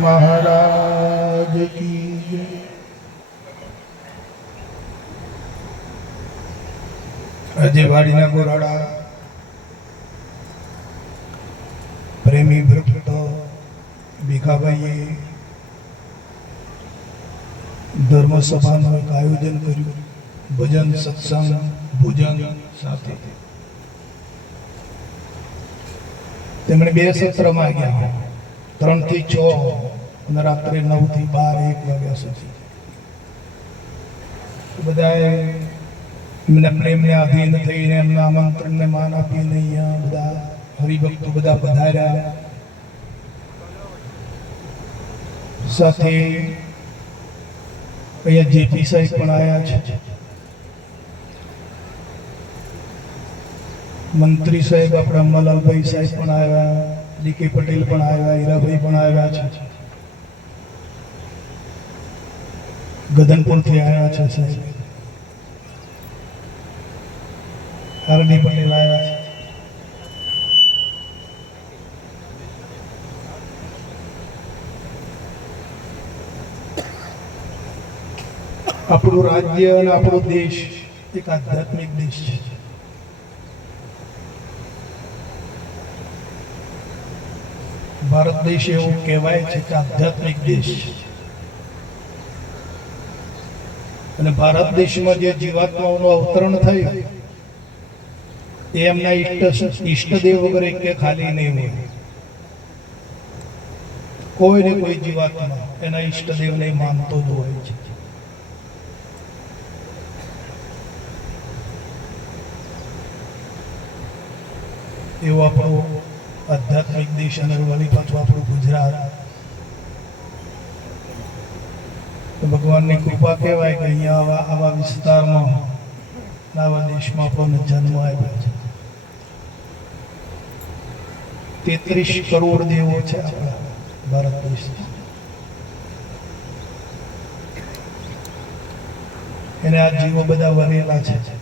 મહારાજ કી જય. આજે વાડીના ગોરાડા પ્રેમી ભક્ત ભીખાભાઈએ ધર્મ સભાનું એક આયોજન કર્યું ભજન સત્સંગ ભોજન સાથે તેમણે બે સત્રમાં ગયા ત્રણથી છ અને રાત્રે નવથી બાર, એક વાગ્યા સુધી. બધાએ એમને પ્રેમને આધીન થઈને એમના આમંત્રણને માન આપીને અહીંયા બધા હરિભક્તો બધા પધાર્યા. સાથે અહીંયા જેપી સાહેબ પણ આવ્યા છે. મંત્રી સાહેબ આપણા અંબાલાલભાઈ સાહેબ પણ આવ્યા ડીકે પટેલ પણ આવ્યા, હીરાભાઈ પણ આવ્યા છે. ગદનપુરથી આવ્યા છે સાહેબ. પટેલ આવ્યા છે. આપણું રાજ્ય અને આપણો દેશ એક આધ્યાત્મિક દેશ છે. ભારત દેશ એવું કહેવાય છે કે આધ્યાત્મિક દેશ. અને ભારત દેશમાં જે જીવાત્માઓનું અવતરણ થયું, એ એમના ઈષ્ટ ઈષ્ટદેવ વગર એક ખાલી નહીં હોય. કોઈ ને કોઈ જીવાત્મા એના ઈષ્ટદેવને માનતો જ હોય છે. એવો આપણો આધ્યાત્મિક દેશ અને વળી પાછું આપણું ગુજરાત. ભગવાનની કૃપા કહેવાય કે અહીંયા આવા આવા વિસ્તારમાં, આવા દેશમાં આપણને જન્મ આવ્યો છે. તેત્રીસ કરોડ દેવો છે આપણા ભારત દેશ એને આ જીવો બધા વરેલા છે.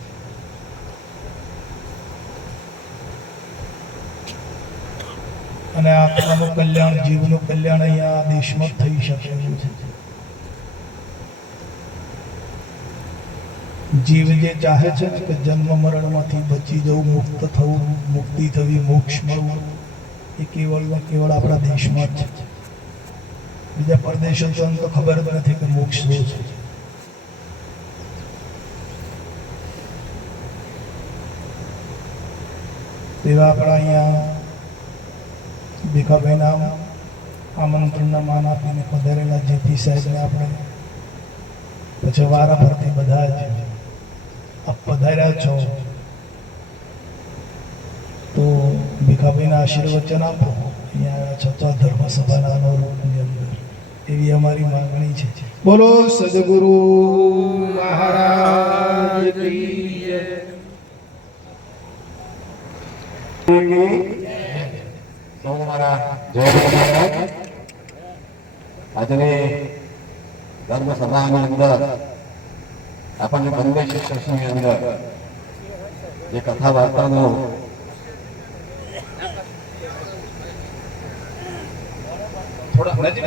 અને આત્માનું કલ્યાણ, જીવનું કલ્યાણ અહીંયા દેશમાં થઈ શકે એવું છે. જીવ જે ચાહે છે ને કે જન્મ મરણમાંથી બચી જવું, મુક્ત થવું, મુક્તિ થવી, મોક્ષ મળવું, એ કેવળ કેવળ આપણા દેશમાં જ છે. બીજા પરદેશો તો તો ખબર જ નથી કે મોક્ષ શું છે. તેવા આપણા અહીંયા ભીખાભાઈના આમંત્રણના માન આપીને પધારેલા જેથી સાહેબને આપણે પછી વારા ફરતી બધા જ આપ પધાર્યા છો. તો ભીખાભાઈના આશીર્વચન આપો. અહીંયા છતાં ધર્મ સભાના અનુરૂપની અંદર. એવી અમારી માંગણી છે. બોલો સદગુરુ મહારાજ કી જય. સૌ મારા જય મહારાજ આજની ધર્મ અંદર. આપણને બંને શિક્ષકની અંદર. જે કથા વાર્તાનો થોડા નજીક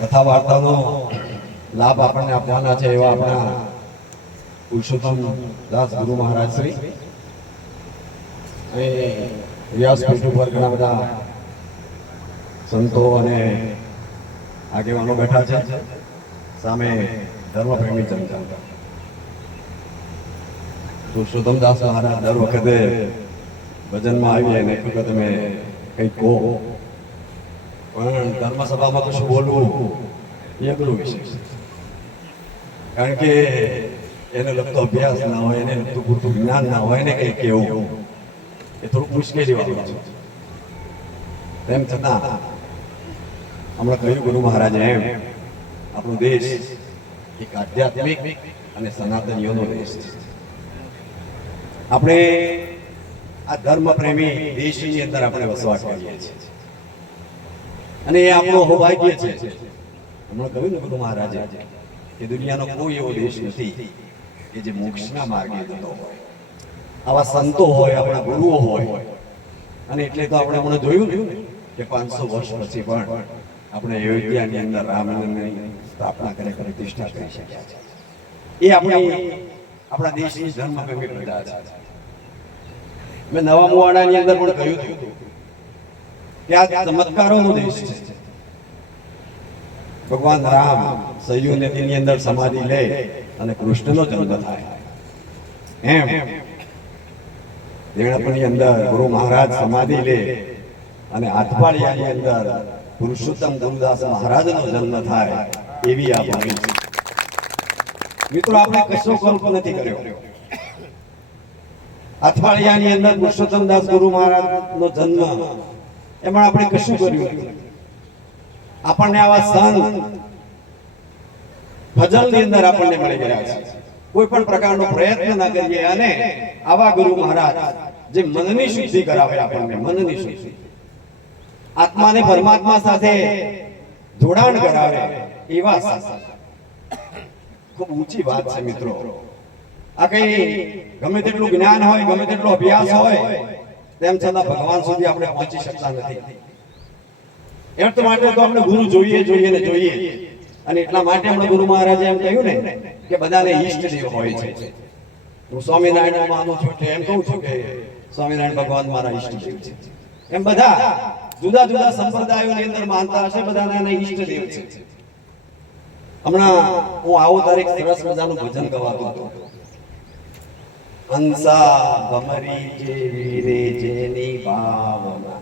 કથા વાર્તાનો લાભ આપણને આપવાના છે એવા આપણા પુરુષોત્તમ દાસ ગુરુ મહારાજ શ્રી. અને વ્યાસપીઠ ઉપર ઘણા બધા સંતો અને આગેવાનો બેઠા છે. સામે ધર્મપ્રેમી જનતા પુરુષોત્તમ દાસ મહારાજ દર વખતે ભજનમાં આવીએ ને એક વખત તમે કંઈક કહો. પણ ધર્મસભામાં કશું બોલવું? એ અઘરું છે. કારણ કે એને લગતો અભ્યાસ ના હોય, એને લગતું પૂરતું જ્ઞાન ના હોય ને કંઈ કેવું એ થોડુંક મુશ્કેલી વાળું છે. તેમ છતાં હમણાં કહ્યું ગુરુ મહારાજ એમ, આપણો દેશ એક આધ્યાત્મિક અને સનાતનીઓનો દેશ છે. આપણે આ ધર્મ પ્રેમી દેશની અંદર આપણે વસવાટ કરીએ છીએ. અને એ આપણું સૌભાગ્ય છે. હમણાં કહ્યું ને ગુરુ મહારાજે કે દુનિયાનો કોઈ એવો દેશ નથી કે જે મોક્ષના માર્ગે જતો હોય. આવા સંતો હોય, આપણા ગુરુઓ હોય. અને એટલે તો આપણે હમણાં જોયું ને કે પાંચસો વર્ષ પછી પણ આપણે અયોધ્યાની અંદર રામલંગની સ્થાપના કરી પ્રતિષ્ઠા કરી શક્યા છે. એ આપણી આપણા દેશની ધર્મપ્રેમી પ્રજા છે. મેં નવા મુવાડાની અંદર પણ કહ્યું હતું કે આ ચમત્કારોનો દેશ છે. ભગવાન રામ સહયુ નદીની અંદર સમાધિ લે અને કૃષ્ણનો જન્મ થાય. એમ દેણપની અંદર ગુરુ મહારાજ સમાધિ લે અને હાથપાળિયાની અંદર પુરુષોત્તમ ગુરુદાસ મહારાજનો જન્મ થાય એવી આ ભૂમિ છે. મિત્રો, આપણે કશો કલ્પ નથી કર્યો. અઠવાડિયાની અંદર પુરુષોત્તમ દાસ ગુરુ મહારાજનો જન્મ. એમાં આપણે કશું કર્યું આપણને આવા સંત ભજનની અંદર આપણને મળી ગયા છે. કોઈ પણ પ્રકારનો પ્રયત્ન ના કરીએ અને આવા ગુરુ મહારાજ જે મનની શુદ્ધિ કરાવે આપણને, મનની શુદ્ધિ. આત્માને પરમાત્મા સાથે જોડાણ કરાવે એવા. ખૂબ ઊંચી વાત છે મિત્રો. આ કઈ ગમે તેટલું જ્ઞાન હોય, ગમે તેટલો અભ્યાસ હોય, તેમ છતાં ભગવાન સુધી આપણે પહોંચી શકતા નથી. એટલા માટે તો આપણે ગુરુ જોઈએ જોઈએ ને જોઈએ. અને એટલા માટે આપણે ગુરુ મહારાજે એમ કહ્યું ને કે બધાને ઈષ્ટદેવ હોય છે. હું સ્વામિનારાયણ માનું છું એમ કહું છું કે સ્વામિનારાયણ ભગવાન મારા ઈષ્ટદેવ છે. એમ બધા જુદા જુદા સંપ્રદાયોની અંદર માનતા હશે, બધાના એના ઈષ્ટદેવ છે. હમણાં હું આવો તારીખ સરસ મજાનું ભજન ગવાતો હતો. હંસા ભમરી જેવી રે જેની ભાવના.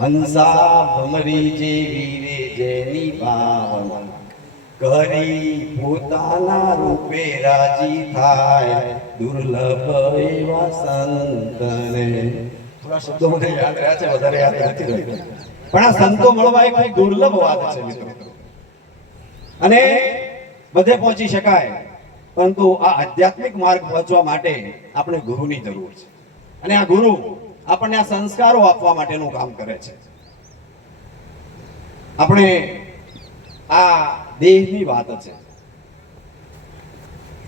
હંસા ભમરી જેવી રે જેની ભાવના. કરી પોતાના રૂપે રાજી થાય, દુર્લભ એવા સંતને. શબ્દો મને યાદ રહ્યા છે વધારે યાદ નથી પણ આ સંતો મળવા એક દુર્લભ વાત છે, મિત્રો. અને બધે પહોંચી શકાય, પરંતુ આ આધ્યાત્મિક માર્ગ પહોંચવા માટે આપણે ગુરુની જરૂર છે. અને આ ગુરુ આપણને આ સંસ્કારો આપવા માટેનું કામ કરે છે. આપણે આ દેહની વાત છે.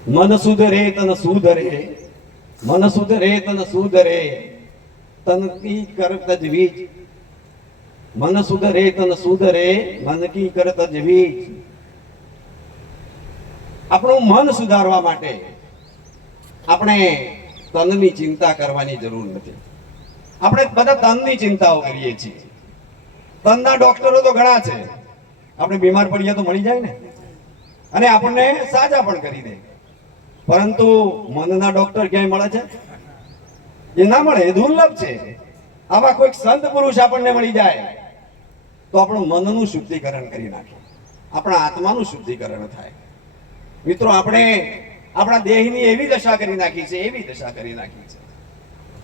મન સુધરે તન સુધરે, મન સુધરે તન સુધરે. તન કી કર તજવીજ મન સુધરે, તન સુધરે, મન કી કર તજવીજ આપણું મન સુધારવા માટે આપણે તનની ચિંતા કરવાની જરૂર નથી. આપણે બધા તનની ચિંતાઓ કરીએ છીએ. તનના ડોક્ટરો તો ઘણા છે. આપણે બીમાર પડીએ તો મળી જાય ને. અને આપણને સાજા પણ કરી દે. પરંતુ મનના ડોક્ટર ક્યાંય મળે છે? એ ના મળે દુર્લભ છે. આવા કોઈક સંત પુરુષ આપણને મળી જાય તો આપણું મનનું શુદ્ધિકરણ કરી નાખે. આપણા આત્માનું શુદ્ધિકરણ થાય. મિત્રો, આપણે આપણા દેહની એવી દશા કરી નાખી છે, એવી દશા કરી નાખી છે.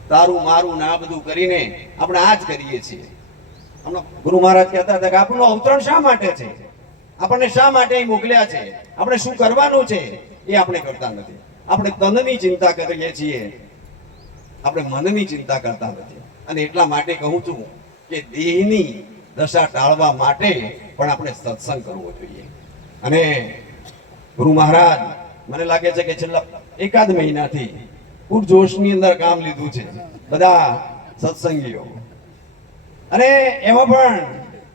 તારું, મારું ના બધું કરીને આપણે આ જ કરીએ છીએ. ગુરુ મહારાજ કહેતા હતા કે આપણું અવતરણ શા માટે છે? આપણને શા માટે મોકલ્યા છે? આપણે શું કરવાનું છે? એ આપણે કરતા નથી. આપણે તનની ચિંતા કરીએ છીએ. આપણે મનની ચિંતા કરતા નથી. અને એટલા માટે કહું છું કે દેહની દશા ટાળવા માટે પણ આપણે સત્સંગ કરવો જોઈએ. અને ગુરુ મહારાજ, મને લાગે છે કે છેલ્લા એકાદ મહિનાથી ખૂબ જોશની અંદર કામ લીધું છે, બધા સત્સંગીઓ. અને એમાં પણ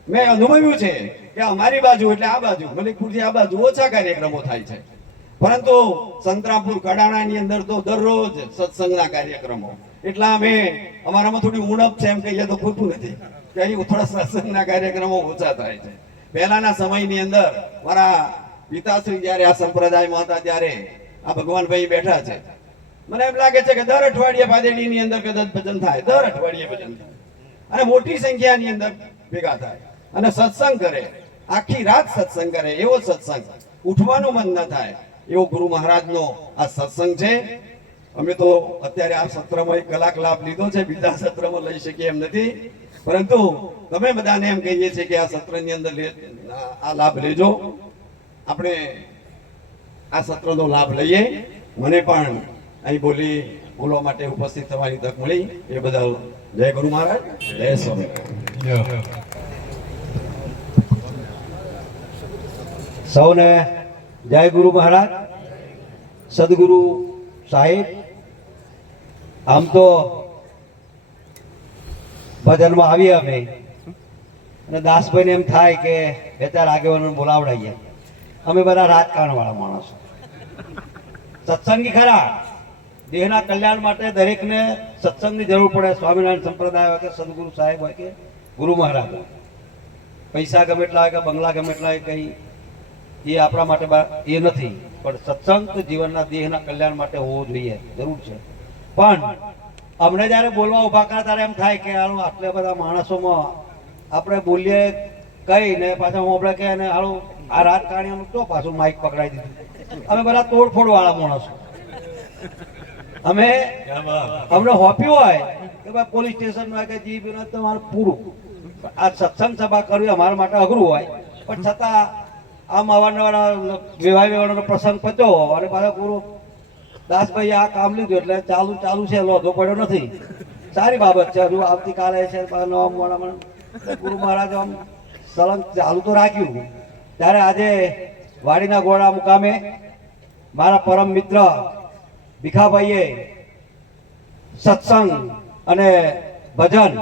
મેં અનુભવ્યું છે કે અમારી બાજુ, એટલે આ બાજુ, મલિકપુરથી આ બાજુ ઓછા કાર્યક્રમો થાય છે. પરંતુ સંતરામપુર કડાણાની અંદર તો દરરોજ સત્સંગના કાર્યક્રમો. એટલા અમે, અમારામાં થોડી ઉણપ છે એમ કહીએ તો ખોટું નથી. કે અહીં થોડા સત્સંગના કાર્યક્રમો ઓછા થાય છે. પહેલાના સમયની અંદર મારા પિતાશ્રી જ્યારે આ સંપ્રદાયમાં હતા ત્યારે આ ભગવાનભાઈ બેઠા છે. મને એમ લાગે છે કે દર અઠવાડિયે પાદેડીની અંદર કદાચ ભજન થાય. દર અઠવાડિયે ભજન થાય. અને મોટી સંખ્યાની અંદર ભેગા થાય. અને સત્સંગ કરે. આખી રાત સત્સંગ કરે. એવો સત્સંગ. ઉઠવાનું મન ન થાય. એવો ગુરુ મહારાજનો આ સત્સંગ છે. અમે તો અત્યારે આ સત્રમાં એક કલાક લાભ લીધો છે બીજા સત્રમાં લઈ શકીએ એમ નથી. પરંતુ તમે બધાને એમ કહીએ છીએ કે આ સત્રની અંદર આ લાભ લેજો. આપણે આ સત્રનો લાભ લઈએ. મને પણ અહીં બોલી બોલવા માટે ઉપસ્થિત થવાની તક મળી. એ બદલ જય ગુરુ મહારાજ જય સ્વામી સૌને જય ગુરુ મહારાજ. સદગુરુ સાહેબ, આમ તો ભજનમાં આવીએ અમે. અને દાસભાઈને એમ થાય કે બે ચાર આગેવાનો બોલાવડાઈએ. અમે બધા રાજકારણવાળા માણસો. સત્સંગી ખરા. દેહના કલ્યાણ માટે દરેકને સત્સંગની જરૂર પડે. સ્વામિનારાયણ સંપ્રદાય હોય કે સદગુરુ સાહેબ હોય કે ગુરુ મહારાજ હોય. પૈસા ગમે એટલા હોય કે બંગલા ગમે એટલા હોય કંઈ એ આપણા માટે એ નથી. પણ સત્સંગ જીવનના દેહના કલ્યાણ માટે હોવો જોઈએ. જરૂર છે. પણ અમને જ્યારે બોલવા ઊભા કરે ત્યારે એમ થાય કે હાલો, આટલા બધા માણસોમાં આપણે બોલીએ કઈ ને પાછા હું આપણે કહે ને હાલો, આ રાજકારણીઓનું તો પાછું માઇક પકડાઈ દીધું. અમે બધા તોડફોડ વાળા માણસો. અમે અમને હોપ્યું હોય કે ભાઈ પોલીસ સ્ટેશનમાં કે જીબી તમારું પૂરું. આ સત્સંગ સભા કરવી અમારા માટે અઘરું હોય. પણ છતાં આમ અવારનવાર વિવાહ વિવાહનો પ્રસંગ પત્યો અને પાછા ગુરુ દાસભાઈ આ કામ લીધું એટલે ચાલુ ચાલુ છે લોધો પડ્યો નથી. સારી બાબત છે. હજુ આવતીકાલે છે નવા મોડામાં. ગુરુ મહારાજ આમ સલંગ ચાલુ તો રાખ્યું. ત્યારે આજે વાડીના ગોળા મુકામે મારા પરમ મિત્ર ભીખાભાઈએ સત્સંગ અને ભજન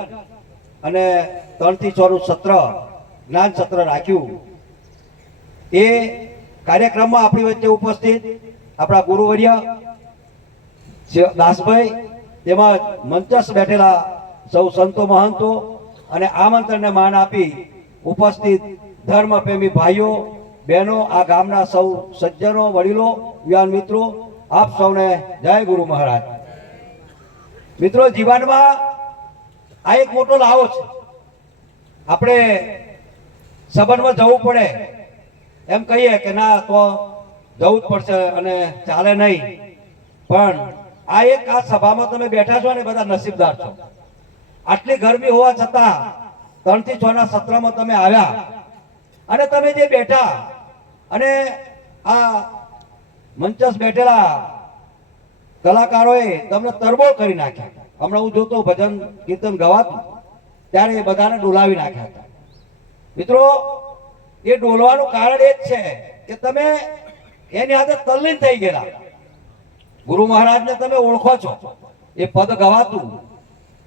અને ત્રણથી છનું સત્ર, જ્ઞાન સત્ર રાખ્યું. એ કાર્યક્રમમાં આપણી વચ્ચે ઉપસ્થિત આપણા ગુરુવર્ય દાસભાઈ તેમજ મંચસ બેઠેલા સૌ સંતો મહંતો અને આમંત્રણને માન આપી ઉપસ્થિત ધર્મપ્રેમી ભાઈઓ, બહેનો, આ ગામના સૌ સજ્જનો, વડીલો, યુવાન મિત્રો, આપ સૌને જય ગુરુ મહારાજ. મિત્રો, જીવનમાં આ એક મોટો લાવો છે. આપણે સંબંધમાં જવું પડે. એમ કહીએ કે ના, તો જવું જ પડશે અને ચાલે નહીં. પણ આ એક આ સભામાં તમે બેઠા છો ને બધા નસીબદાર છો. આટલી ગરમી હોવા છતાં ત્રણથી છ ના સત્રમાં તમે આવ્યા. અને તમે જે બેઠા અને આ મંચસ બેઠેલા કલાકારોએ તમને તરબોળ કરી નાખ્યા. હમણાં હું જોતો ભજન કીર્તન ગવાતું, ત્યારે એ બધાને ડોલાવી નાખ્યા હતા. મિત્રો એ ડોલવાનું કારણ એ જ છે કે તમે એની હાથે તલ્લીન થઈ ગયેલા. ગુરુ મહારાજને તમે ઓળખો છો. એ પદ ગવાતું.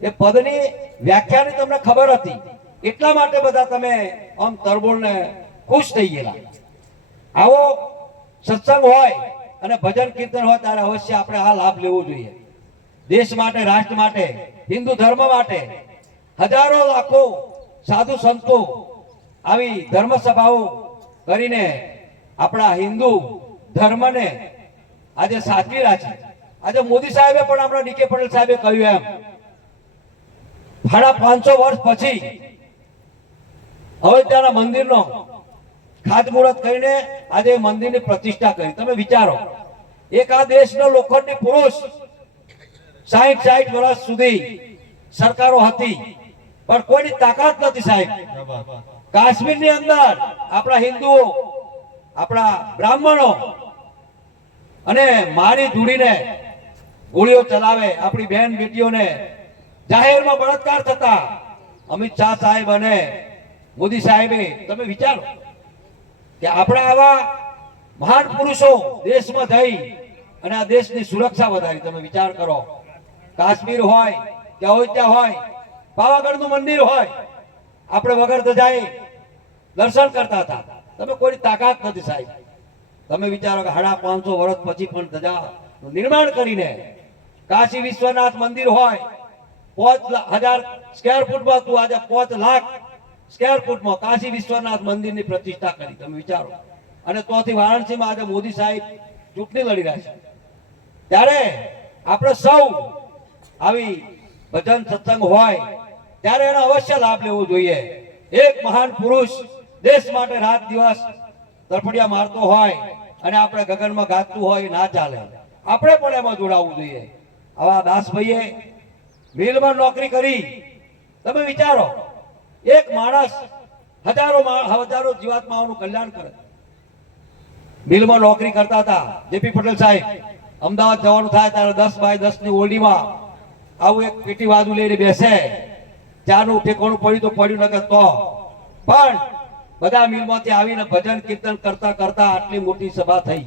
એ પદની વ્યાખ્યાની તમને ખબર હતી. એટલા માટે બધા તમે આમ તરબોળને ખુશ થઈ ગયેલા. આવો સત્સંગ હોય અને ભજન કીર્તન હોય ત્યારે અવશ્ય આપણે આ લાભ લેવો જોઈએ. દેશ માટે, રાષ્ટ્ર માટે, હિન્દુ ધર્મ માટે હજારો લાખો સાધુ સંતો આવી ધર્મ સભાઓ કરીને આપણા હિન્દુ ધર્મને આજે સાચવી છે આજે મોદી સાહેબે પણ આપણા ડીકે પટેલ સાહેબે કહ્યું એમ, સાડા પાંચસો વર્ષ પછી અયોધ્યાના મંદિરનો ખાતમુહૂર્ત કરીને આજે મંદિરની પ્રતિષ્ઠા કરી. તમે વિચારો, એક આ દેશનો લોખંડી પુરુષ સાહીઠ સાહીઠ વર્ષ સુધી સરકારો હતી, પણ કોઈની તાકાત નથી સાહેબ. કાશ્મીરની અંદર આપણા હિન્દુઓ, આપણા બ્રાહ્મણો અને મારી ધૂળીને ગોળીઓ ચલાવે આપણી બહેન બેટીઓને જાહેરમાં બળાત્કાર થતા અમિત શાહ સાહેબ અને મોદી સાહેબે, તમે વિચારો કે આપણા આવા મહાન પુરુષો દેશમાં થઈ અને આ દેશની સુરક્ષા વધારી. તમે વિચાર કરો, કાશ્મીર હોય કે અયોધ્યા હોય, પાવાગઢનું મંદિર હોય, આપણે વગર ધજાએ દર્શન કરતા હતા. તમે કોઈની તાકાત નથી સાહેબ. તમે વિચારો કે સાડા પાંચસો વર્ષ પછી પણ ધજાનું નિર્માણ કરીને કાશી વિશ્વનાથ મંદિર હોય, પાંચ હજાર સ્ક્વેર ફૂટમાં તું આજે પાંચ લાખ સ્ક્વેર ફૂટમાં કાશી વિશ્વનાથ મંદિરની પ્રતિષ્ઠા કરી. તમે વિચારો. અને તોથી વારાણસીમાં આજે મોદી સાહેબ ચૂંટણી લડી રહ્યા છે. ત્યારે આપણે સૌ આવી ભજન સત્સંગ હોય, ત્યારે એનો અવશ્ય લાભ લેવો જોઈએ. એક મહાન પુરુષ દેશ માટે રાત દિવસ તરફડિયા મારતો હોય અને આપણે ગગનમાં ગાતું હોય, ના ચાલે. આપણે પણ એમાં જોડાવવું જોઈએ. આવા દાસભાઈએ મિલમાં નોકરી કરી. તમે વિચારો, એક માણસ હજારો હજારો જીવાત્માઓનું કલ્યાણ કરે. મિલમાં નોકરી કરતા હતા, જેપી પટેલ સાહેબ. અમદાવાદ જવાનું થાય ત્યારે દસ બાય દસની ઓરડીમાં આવું એક પેટી વાદુ લઈને બેસે. ચાનું ઠેકાણું પડ્યું તો પડ્યું, નકર તો. પણ બધા મિલમાંથી આવીને ભજન કીર્તન કરતા કરતા આટલી મોટી સભા થઈ.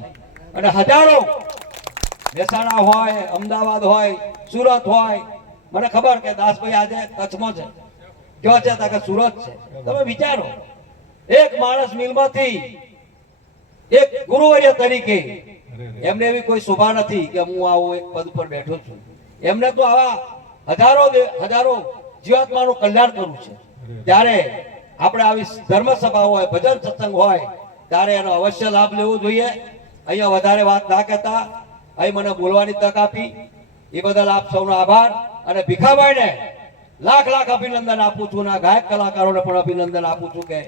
અને હજારો મહેસાણા હોય, અમદાવાદ હોય, સુરત હોય. મને ખબર કે દાસભાઈ આજે કચ્છમાં છે. કયો છે કે સુરત છે. તમે વિચારો. એક માણસ મિલમાંથી એક ગુરુવર્ય તરીકે એમને એવી કોઈ શોભા નથી કે હું આવું એક પદ પર બેઠો છું. એમને તો આવા હજારો હજારો જીવાત્માનું કલ્યાણ કરવું છે. ત્યારે આપણે આવી ધર્મ સભા હોય, ભજન સત્સંગ હોય, ત્યારે એનો અવશ્ય લાભ લેવો જોઈએ. અહીંયા વધારે વાત ના કહેતા. અહીં મને બોલવાની તક આપી. એ બદલ આપ સૌનો આભાર અને ભીખાભાઈને લાખ લાખ અભિનંદન આપું છું અને ગાયક કલાકારોને પણ અભિનંદન આપું છું કે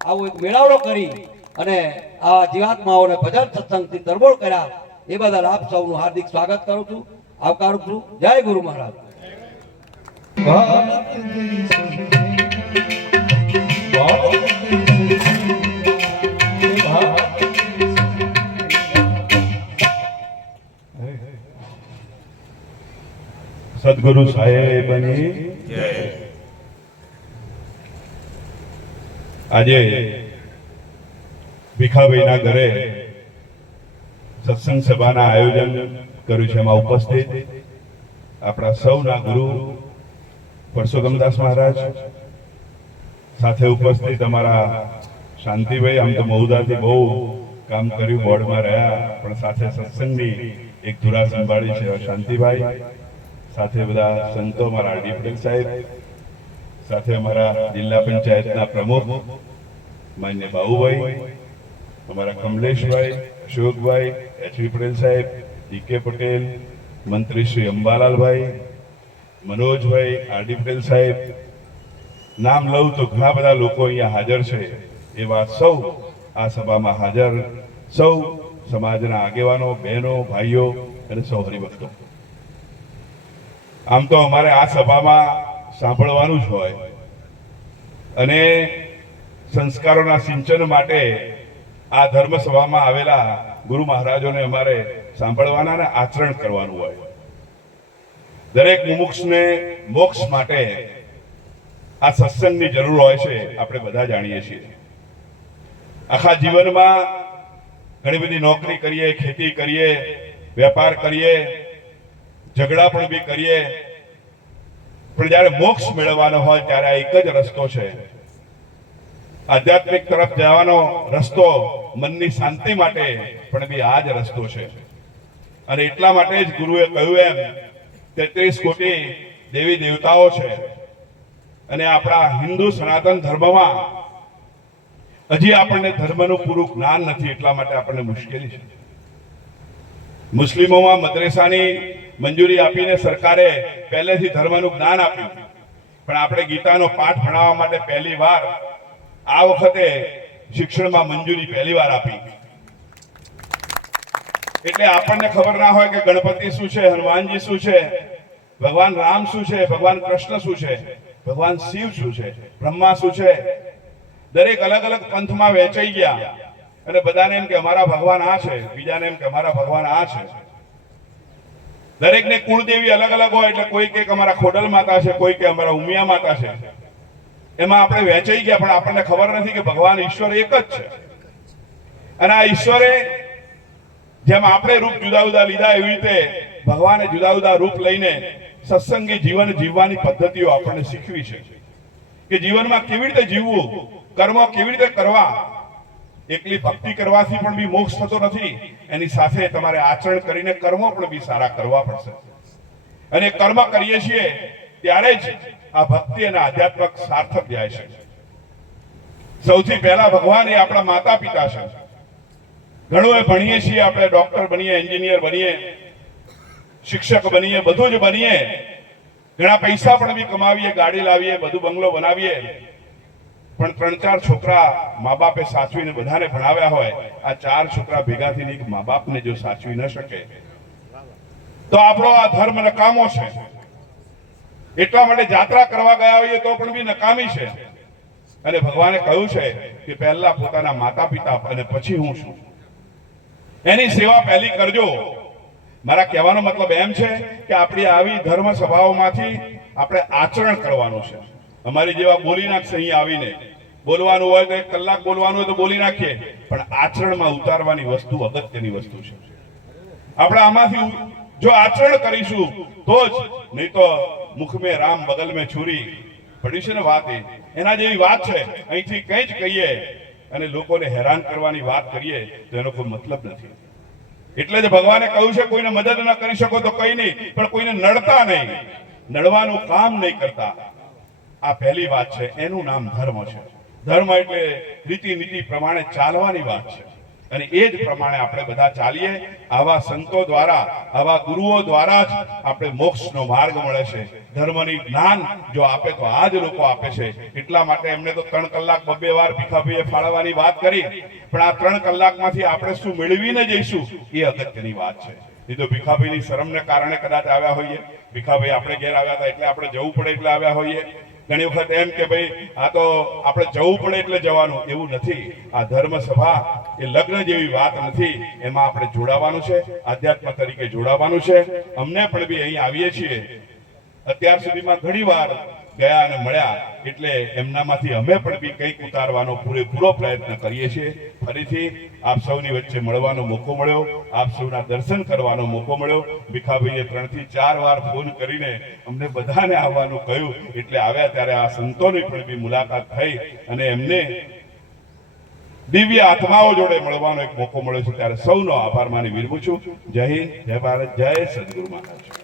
આવો એક મેળાવડો કરી અને આવા જીવાત્માઓને ભજન સત્સંગથી તરબોળ કર્યા. એ બદલ આપ સૌનું હાર્દિક સ્વાગત કરું છું, આવકારું છું. જય ગુરુ મહારાજ. ભારત સદગુરુ સાહેબની આજે ભીખાભાઈના ઘરે સત્સંગ સભાના આયોજન કર્યું છે. એમાં ઉપસ્થિત આપણા સૌના ગુરુ પરસોત્તમદાસ મહારાજ સાથે ઉપસ્થિત અમારા શાંતિભાઈ, આમ તો મહુદાથી બહુ કામ કર્યું બોર્ડમાં રહ્યા, પણ સાથે સત્સંગની એક ધુરા સંભાળી છે શાંતિભાઈ, સાથે બધા સંતો, અમારા આરડી સાહેબ, સાથે અમારા જિલ્લા પંચાયતના પ્રમુખ, માન્ય બાબુભાઈ અમારા કમલેશભાઈ, અશોકભાઈ એચવી પટેલ સાહેબ ડીકે પટેલ, મંત્રી શ્રી અંબાલાલભાઈ, મનોજભાઈ, આરડી પટેલ સાહેબ નામ લઉં તો ઘણા બધા લોકો અહીંયા હાજર છે. એવા સૌ આ સભામાં હાજર. સૌ સમાજના આગેવાનો, બહેનો, ભાઈઓ અને સૌ હરિભક્તો. આમ તો અમારે આ સભામાં સાંભળવાનું જ હોય. અને સંસ્કારોના સિંચન માટે આ ધર્મ સભામાં આવેલા ગુરુ મહારાજોને અમારે સાંભળવાના અને આચરણ કરવાનું હોય. દરેક મુમુક્ષને મોક્ષ માટે આ સત્સંગની જરૂર હોય છે, આપણે બધા જાણીએ છીએ. આખા જીવનમાં ઘણી બધી નોકરી કરીએ, ખેતી કરીએ, વેપાર કરીએ, ઝઘડા પણ બી કરીએ. પણ જ્યારે મોક્ષ મેળવવાનો હોય, ત્યારે આ એક જ રસ્તો છે. આધ્યાત્મિક તરફ જવાનો રસ્તો મનની શાંતિ માટે પણ બી આ જ રસ્તો છે. અને એટલા માટે જ ગુરુએ કહ્યું એમ, તેત્રીસ કોટી દેવી દેવતાઓ છે. અને આપણા હિન્દુ સનાતન ધર્મમાં હજી આપણને ધર્મનું પૂરું જ્ઞાન નથી, એટલા માટે આપણને મુશ્કેલી છે. મુસ્લિમોમાં મદ્રેસાની મંજૂરી આપીને સરકારે પહેલેથી ધર્મનું જ્ઞાન આપ્યું. પણ આપણે ગીતાનો પાઠ ભણાવવા માટે પહેલી વાર આ વખતે શિક્ષણમાં મંજૂરી પહેલી વાર આપી. એટલે આપણને ખબર ના હોય કે ગણપતિ શું છે, હનુમાનજી શું છે, ભગવાન રામ શું છે, ભગવાન કૃષ્ણ શું છે. ભગવાન શિવ શું છે? બ્રહ્મા શું છે? દરેક અલગ અલગ પંથમાં વહેંચાઈ ગયા. અને બધાને એમ કે અમારા ભગવાન આ છે, બીજાને એમ કે અમારા ભગવાન આ છે. દરેકને કુળદેવી અલગ અલગ હોય એટલે કોઈ કે અમારા ખોડલ માતા છે, કોઈ કે અમારા ઉમિયા માતા છે. એમાં આપણે વહેંચાઈ ગયા, પણ આપણને ખબર નથી કે ભગવાન ઈશ્વર એક જ છે. અને આ ઈશ્વરે જેમ આપણે રૂપ જુદા જુદા લીધા એવી રીતે ભગવાને જુદા જુદા રૂપ લઈને સત્સંગી જીવન જીવવાની પદ્ધતિઓ આપણને શીખવી છે કે જીવનમાં કેવી રીતે જીવવું, કર્મ કેવી રીતે કરવા, એકલી ભક્તિ કરવાથી પણ બી મોક્ષ થતો નથી, એની સાથે તમારે આચરણ કરીને કર્મો પણ બી સારા કરવા પડશે. અને કર્મ કરીએ છીએ ત્યારે જ આ ભક્તિ અને આધ્યાત્મક સાર્થક જાય છે. સૌથી પહેલા ભગવાન એ આપણા માતા પિતા છે. ઘણું એ ભણીએ છીએ આપણે, ડોક્ટર બનીએ, એન્જિનિયર બનીએ શિક્ષક બનીએ, બધું જ બનીએ. ઘણા પૈસા પણ બી કમાવીએ, ગાડી લાવીએ, બધું બંગલો બનાવીએ. પણ ત્રણ ચાર છોકરા મા બાપે સાચવીને બધાને ભણાવ્યા હોય, આ ચાર છોકરા ભેગા થઈને એક મા બાપને જો સાચવી ન શકે, તો આપણો આ ધર્મ નકામો છે. એટલા માટે જાત્રા કરવા ગયા હોઈએ તો પણ બી નકામી છે. અને ભગવાને કહ્યું છે કે પહેલા પોતાના માતા પિતા અને પછી હું છું. એની સેવા પહેલી કરજો. મારા કહેવાનો મતલબ એમ છે કે આપણી આવી ધર્મ સભાઓમાંથી આપણે આચરણ કરવાનું છે. અમારી જેવા બોલી નાખશે અહીં આવીને, બોલવાનું હોય તો એક કલાક બોલવાનું હોય તો બોલી નાખીએ, પણ આચરણમાં ઉતારવાની વસ્તુ અગત્યની વસ્તુ છે. આપણે આમાંથી જો આચરણ કરીશું, તો જ નહીં તો મુખ મેં રામ બગલ મેં છુરી પડી છે ને વાત એ. એના જેવી વાત છે. અહીંથી કંઈ જ કહીએ અને લોકોને હેરાન કરવાની વાત કરીએ તો એનો કોઈ મતલબ નથી. એટલે જ ભગવાને કહ્યું છે, કોઈને મદદ ન કરી શકો તો કઈ નહીં, પણ કોઈને નડતા નહીં. નડવાનું કામ નહીં કરતા. આ પહેલી વાત છે, એનું નામ ધર્મ છે. ધર્મ એટલે રીતિ નીતિ પ્રમાણે ચાલવાની વાત છે. અને એ જ પ્રમાણે આપણે બધા ચાલીએ, આવા સંતો દ્વારા, આવા ગુરુઓ દ્વારા જ આપણે મોક્ષનો માર્ગ મળે છે. ધર્મની જ્ઞાન જો આપે તો આ જ લોકો આપે છે. એટલા માટે એમને તો ત્રણ કલાક બબ્બે વાર ભીખાભાઈએ ફાળવવાની વાત કરી. પણ આ ત્રણ કલાકમાંથી આપણે શું મેળવીને જઈશું? એ અગત્યની વાત છે. એ તો ભીખાભાઈની શરમને કારણે કદાચ આવ્યા હોઈએ. ભીખાભાઈ આપણે ઘેર આવ્યા હતા એટલે આપણે જવું પડે એટલે આવ્યા હોઈએ. ઘણી વખત એમ કે ભાઈ, આ તો આપણે જવું પડે એટલે જવાનું. એવું નથી. આ ધર્મ સભા એ લગ્ન જેવી વાત નથી. એમાં આપણે જોડાવાનું છે, આધ્યાત્મ તરીકે જોડાવાનું છે. અમને પણ બી અહીં આવીએ છીએ. અત્યાર સુધીમાં ઘણી વાર ગયા અને મળ્યા એટલે એમનામાંથી અમે પણ બી કંઈક ઉતારવાનો પૂરેપૂરો પ્રયત્ન કરીએ છીએ. ફરીથી આપ સૌની વચ્ચે મળવાનો મોકો મળ્યો. આપ સૌના દર્શન કરવાનો મોકો મળ્યો. ભીખાભાઈએ ત્રણથી ચાર વાર ફોન કરીને અમને બધાને આવવાનું કહ્યું. એટલે આવ્યા ત્યારે આ સંતોની પણ બી મુલાકાત થઈ અને એમને દિવ્ય આત્માઓ જોડે મળવાનો એક મોકો મળ્યો છે. ત્યારે સૌનો આભાર માની વિરમું છું. જય હિન્દ, જય ભારત, જય સદગુરુ મહારાજ.